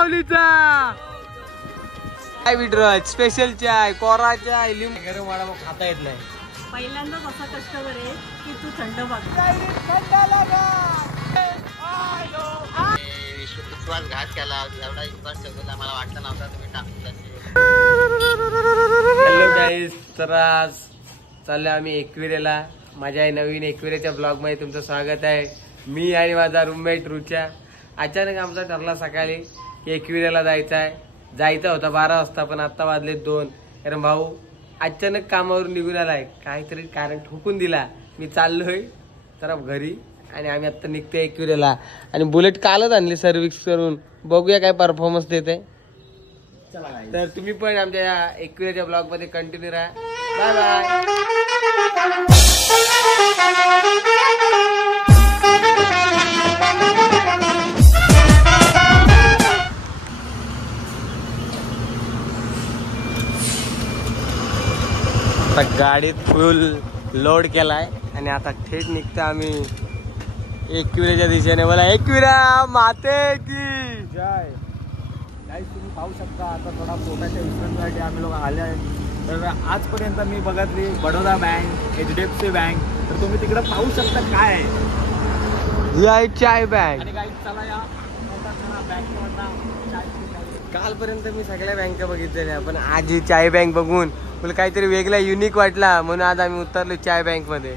माऊलीचा चाय withdraw special चाय, कोरा चाय, लिंबू गरम वाडा मग खाता येत नाही. पहिल्यांदाच असा कस्टमर आहे की तू थंड भाग विश्वासघात केला, एवढा विश्वास ठेवला मला वाटलं नव्हता तुम्ही टाकून. हॅलो गाईस, तर आज चाललोय आम्ही एकविरेला. माझ्या नवीन एकविरेच्या ब्लॉग मध्ये तुमचं स्वागत आहे. मी आणि माझा रूममेट रुचा. अचानक आमचा ठरला सकाळी की एकविरेला जायचा होता 12 वाजता, पण आता वाजले 2. कारण भाऊ अचानक कामावरून निघून आलाय, काहीतरी कारण ठोकून दिला. मी चाललोय जरा घरी आणि आम्ही आता निघतोय एकविरेला. आणि बुलेट कालच आणली सर्व्हिस करून, बघूया काय परफॉर्मन्स देते. तर तुम्ही पण आमच्या या एकविरेच्या ब्लॉग मध्ये कंटिन्यू राहा. Bye bye. गाडीत फुल लोड केलाय आणि आता थेट निघतो आम्ही एकविरेच्या दिशेने. मला एकविरा माते की जय. गाईस तुम्ही पाहू शकता आता थोडा पोटाच्या विश्रांतीसाठी आम्ही लोक आले आहे. तर आजपर्यंत मी बघितली बडोदा बँक, HDFC बँक, तर तुम्ही तिकडे पाहू शकता काय आहे चाय बँक. आणि गाईस चला या बँकेवरनं कालपर्यंत मी सगळ्या बँका बघितलेल्या, पण आज ही चाय बँक बघून मला काहीतरी वेगळा युनिक वाटला, म्हणून आज आम्ही उतरलो चाय बँक मध्ये.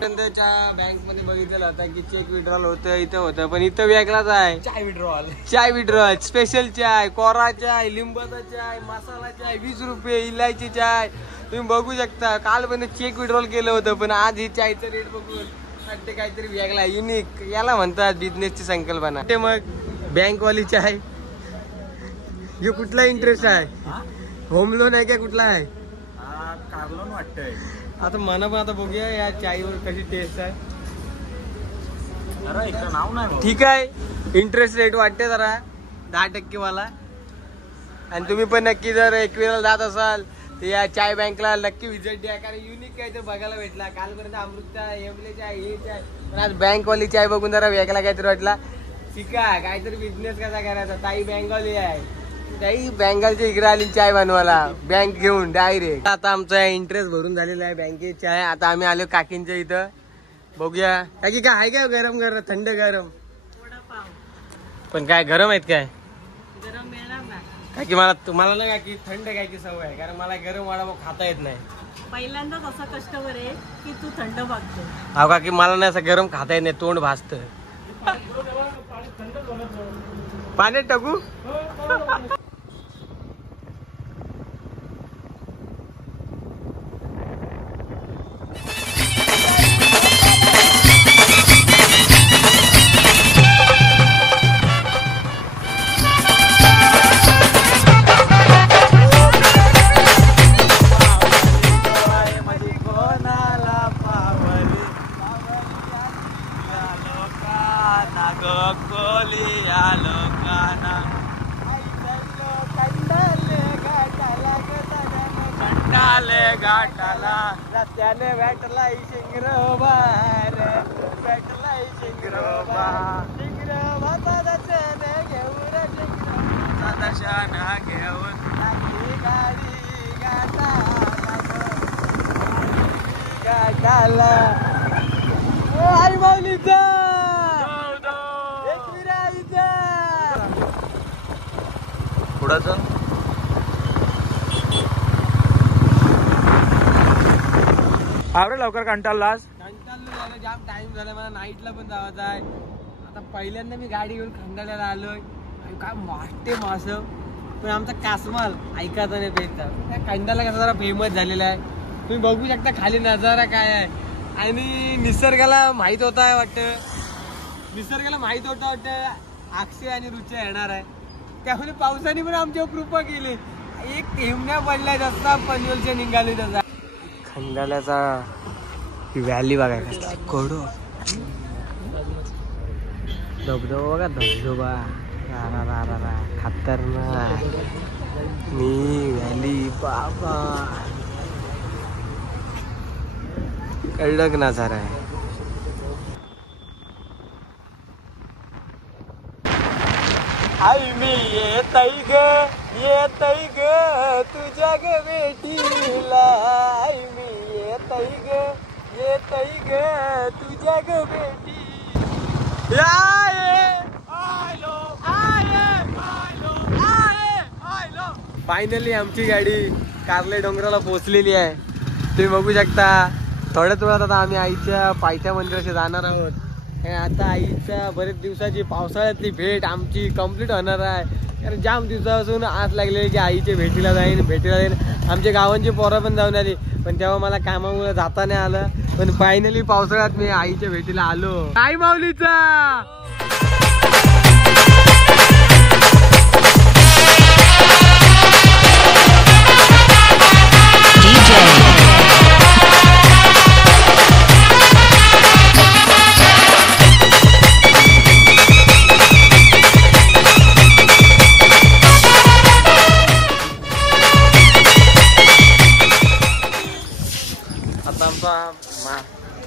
बँक मध्ये बघितलेलं होतं की चेक विड्रॉल होतं, इथं होतं, पण इथं वेगळाच आहे. चाय विड्रॉल स्पेशल चाय, कोरा चाय, लिंबाचा चाय, मसाला चाय 20 रुपये, इलायची चाय. तुम्ही बघू शकता. कालपर्यंत चेक विड्रॉल केलं होतं, पण आज ही चायचं रेट बघून वाटते काहीतरी वेगळा युनिक. याला म्हणतात बिझनेसची संकल्पना. ते मग बँकवाली चाय. हे कुठला इंटरेस्ट आहे? होम लोन आहे का कुठला आहे? कार लोन वाटतंय. आता मला पण आता बघूया या चायवर कशी टेस्ट आहे. अरे इकडं नाव नाही. ठीक आहे, इंटरेस्ट रेट वाटते जरा 10% वाला. आणि तुम्ही पण नक्की जर एकविरेला जात असाल तर या चाय बँकला नक्की व्हिजिट द्या, कारण युनिक काहीतरी बघायला भेटला. कालपर्यंत अमृत चाय, एमले चाय, हे चाय, पण आज बँकवाली चाय बघून जरा वेगळा काहीतरी वाटला. शिका काहीतरी बिझनेस कसा करायचा. ताई बँकवाली आहे, ताई बँगालच्या इकडे आली चाय बनवायला बँक घेऊन डायरेक्ट. आता आमचा इंटरेस्ट भरून झालेला आहे बँकेची चाय. आता आम्ही आलो काकींच्या इथं. बघूया काकी काय आहे काय गरम गरम, थंड गरम. पण काय गरम आहेत काय? गरम मिळणार ना. काकी मला तुम्हाला ना काकी थंड खायची सवय आहे, कारण मला गरम वाडा खाता येत नाही. पहिल्यांदाच असा कस्टमर आहे की तू थंड भागतो. हा काकी मला ना असं गरम खाता येत नाही, तोंड भाजत. पाण्यात टाकू? घाटाला रस्त्याने भेटलाय शिंगरोबा रे, भेटलाय शिंगरोबा. शिंगरोबा दर्शन घेऊन, शिंगरोबा दर्शन घेऊन लागली गाडी घाटाला. आई माऊलीचा पुढाचं आवरे लवकर कंटाळलास. कंटाळलो, जाम टाइम झाला. मला नाईटला पण जायचं आहे. आता पहिल्यांदा मी गाडी घेऊन खंडाळ्याला आलोय. काय वाटते मास, पण आमचा कासमाल ऐकायचा नाही भेटता. त्या खंडाला कसा जरा फेमस झालेला आहे. तुम्ही बघू शकता खाली नजारा काय आहे. आणि निसर्गाला माहित होता वाटतं, निसर्गाला माहित होतं वाटतं अक्षय आणि रुचा येणार आहे. त्यामुळे पावसाने पण आमच्यावर कृपा केली. एक थेंबण्या पडल्या जसा पनवेलच्या निघाले तसा. खंडाळ्याचा व्हॅली बघायला कडो धबधबा बघा, धबधबा खतरनाक. मी व्हॅली बाबा कडक नजारा आहे. आई मी येतय ग तुझ्या ग भेटीला आई मी येतय ग तुझ्या ग भेटी फायनली आमची गाडी कारले डोंगराला पोहोचलेली आहे. तुम्ही बघू शकता. थोड्याच वेळात आता आम्ही आईच्या पायथ्या मंदिराशी जाणार आहोत. आणि आता आईच्या बरेच दिवसाची पावसाळ्यातली भेट आमची कंप्लीट होणार आहे. कारण जाम दिवसापासून आस लागलेली की आईच्या भेटीला जाईन. आमच्या गावांची पोरं पण जाऊन आली, पण तेव्हा मला कामामुळे जाता नाही आलं. पण फायनली पावसाळ्यात मी आईच्या भेटीला आलो. आई माऊलीचा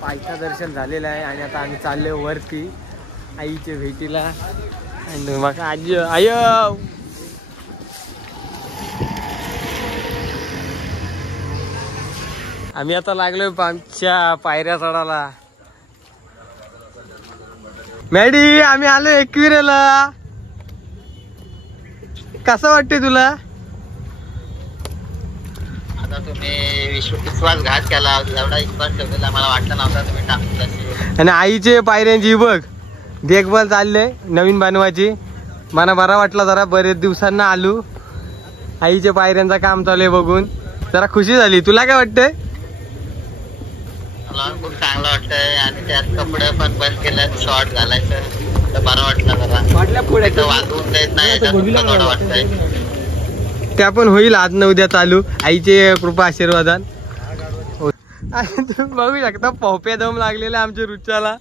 पायथा दर्शन झालेलं आहे आणि आता आम्ही चाललोय वरती आईच्या भेटीला. आणि मग आजी आय आम्ही आता लागलोय आमच्या पायऱ्या चढायला. मॅडी आम्ही आलो एकविरेला. कसं वाटते तुला? आता तुम्ही विश्वासघात केला. एवढा विश्वास ठेवलेला मला वाटलं नव्हता तुम्ही टाकून तशी. आणि आईचे पायऱ्यांची बघ देखभाल चालले नवीन बनवायची. मला बरा वाटला जरा. बरेच दिवसांना आलो. आईच्या पायऱ्यांचं काम चालू आहे बघून जरा खुशी झाली. तुला काय वाटतंय? मला खूप चांगलं वाटतंय. आणि त्यात कपडे पण बंद केले. शॉर्ट घालायचं तर बरं वाटलं जरा. वाजवून देत नाही थोडं वाटतंय. त्या पण होईल आज न उद्या चालू आईचे कृपा आशीर्वादान. तुम्ही बघू शकता पोहप्या दम लागलेला आमच्या रुच्याला.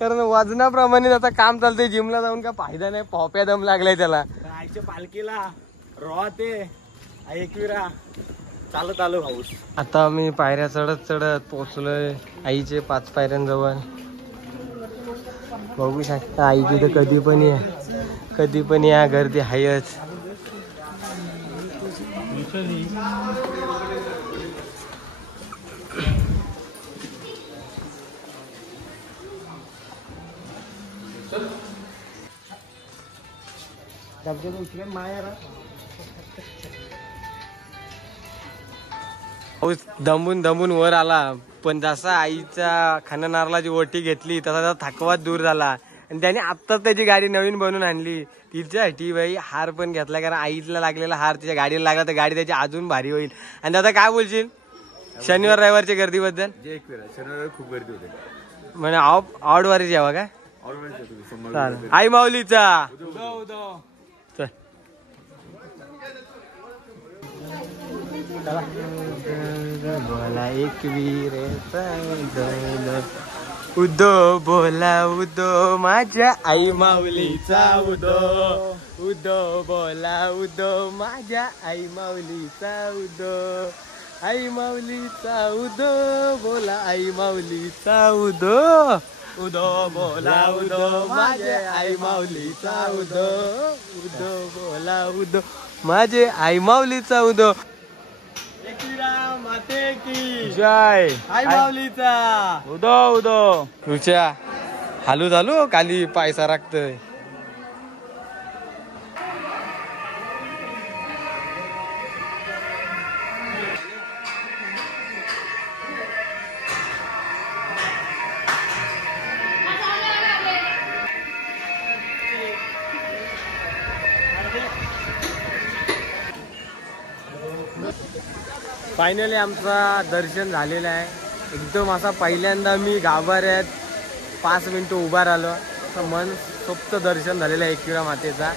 कारण वजनाप्रमाणे आता काम चालतंय. जिमला जाऊन काय फायदा नाही. पोहप्या दम लागलाय त्याला. आईच्या पालखीला रोहते एकविरा चालत आलो भाऊस. आता मी पायऱ्या चढत पोहोचलोय आईचे 5 पायऱ्यांजवळ. बघू शकता आईची तर कधी पण या गर्दी आहेच. दमून वर आला. पण जसा आईच्या खानानारला ओटी घेतली तसा थकवा दूर झाला. आणि त्याने आत्ताच त्याची गाडी नवीन बनवून आणली. तिच्यासाठी बाई हार पण घेतला. कारण आईला लागलेला हार तिच्या गाडीला लागला तर गाडी त्याची अजून भारी होईल. आणि दादा काय बोलशील शनिवार रविवारच्या गर्दीबद्दल? शनिवार खूप गर्दी होते. म्हणजे आवड वारीच यावा काय? आई माऊलीचा चल. बोला एकवीर उदो बोला उदो माझ्या आई माऊलीचा उदो बोला उदो माझ्या आई माऊलीचा आई माऊलीचा उदो बोला आई माऊलीचा उदो बोला उदो माझे आई माऊलीचा उदो बोला उदो माझे आई माऊलीचा उदो. एकविरा माते की जय. आई माऊलीचा उदो रुच्या हालू झालो खाली पायसा राखतोय. फायनली आमचा दर्शन झालेला आहे. एकदम असा पहिल्यांदा मी गाभाऱ्यात 5 मिनिटं उभा राहिलो. असं मन सोप्त दर्शन झालेलं आहे एकविरा मातेचा.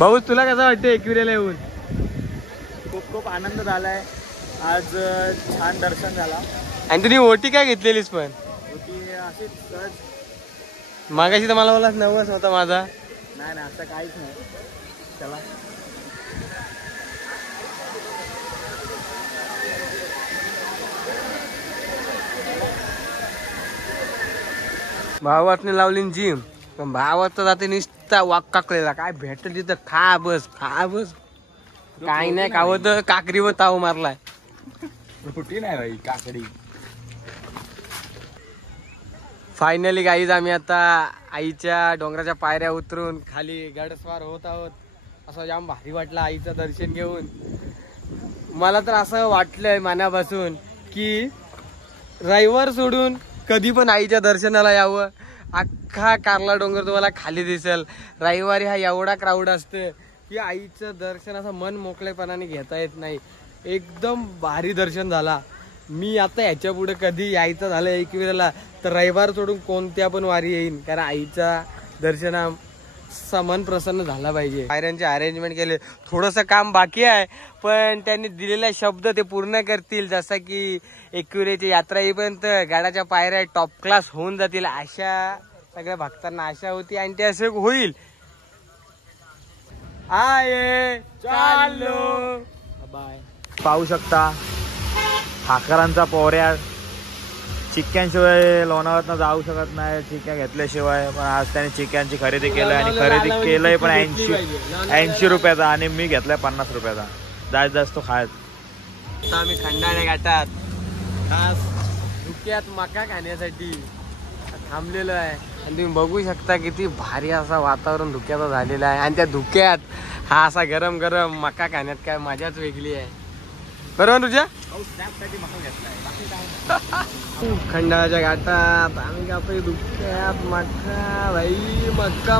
भाऊ तुला कसं वाटतं एकविरेला येऊन? खूप आनंद झालाय. आज छान दर्शन झाला. आणि तुम्ही ओटी काय घेतलेलीस? पण ओटी अशीच सहज. मागाशी तर मला नवस होता माझा. नाही असं काहीच नाही. चला भावाने लावली जिम पण भावात तर जाते निसता वाक्काकलेला काय भेटल तिथं खा बस काही नाही खावं तर काकरीवर ताव मारलाय. रोटी नाही भाई काकडी. फायनली गाईज आम्ही आता आईच्या डोंगराच्या पायऱ्या उतरून खाली गडस्वार होत आहोत. असं जाम भारी वाटलं आईचं दर्शन घेऊन. मला तर असं वाटलंय मनापासून की रविवार सोडून कधी पण आईच्या दर्शनाला यावं. अख्खा कार्ला डोंगर तुम्हाला खाली दिसेल. रविवारी हा एवढा क्राऊड असतं की आईचं दर्शन असं मन मोकळेपणाने घेता येत नाही. एकदम भारी दर्शन झाला. मी आता ह्याच्या पुढे कधी यायचं झालं एकविराला तर रविवार सोडून कोणत्या पण वारी येईन, कारण आईचा दर्शना मन प्रसन्न झाला पाहिजे. पायऱ्यांचे अरेंजमेंट केले. थोडंसं काम बाकी आहे पण त्यांनी दिलेला शब्द ते पूर्ण करतील. जसं की एकविरेची यात्रा येईपर्यंत गाड्याच्या पायऱ्या टॉप क्लास होऊन जातील अशा सगळ्या भक्तांना आशा होती आणि ते असं होईल. आये चाललो बाय. पाहू शकता ठाकरांचा पोऱ्या. चिक्क्यांशिवाय लोणावळ्यात जाऊ शकत नाही चिक्क्या घेतल्याशिवाय. पण आज त्याने चिक्क्यांची खरेदी केली आणि खरेदी केलंय पण 80 रुपयाचा आणि मी घेतलाय 50 रुपयाचा. जास्त खायच. आता आम्ही खंडाळ्या घाटात खास धुक्यात मका खाण्यासाठी थांबलेलो आहे आणि तुम्ही बघू शकता किती भारी असा वातावरण धुक्याचा झालेला आहे. आणि त्या धुक्यात हा असा गरम गरम मका खाण्यात काय मजाच वेगळी आहे. बरोबर तुझ्या खंडाळ्याच्या घाटात आम्ही कापी धुक्यात मका भाई मका.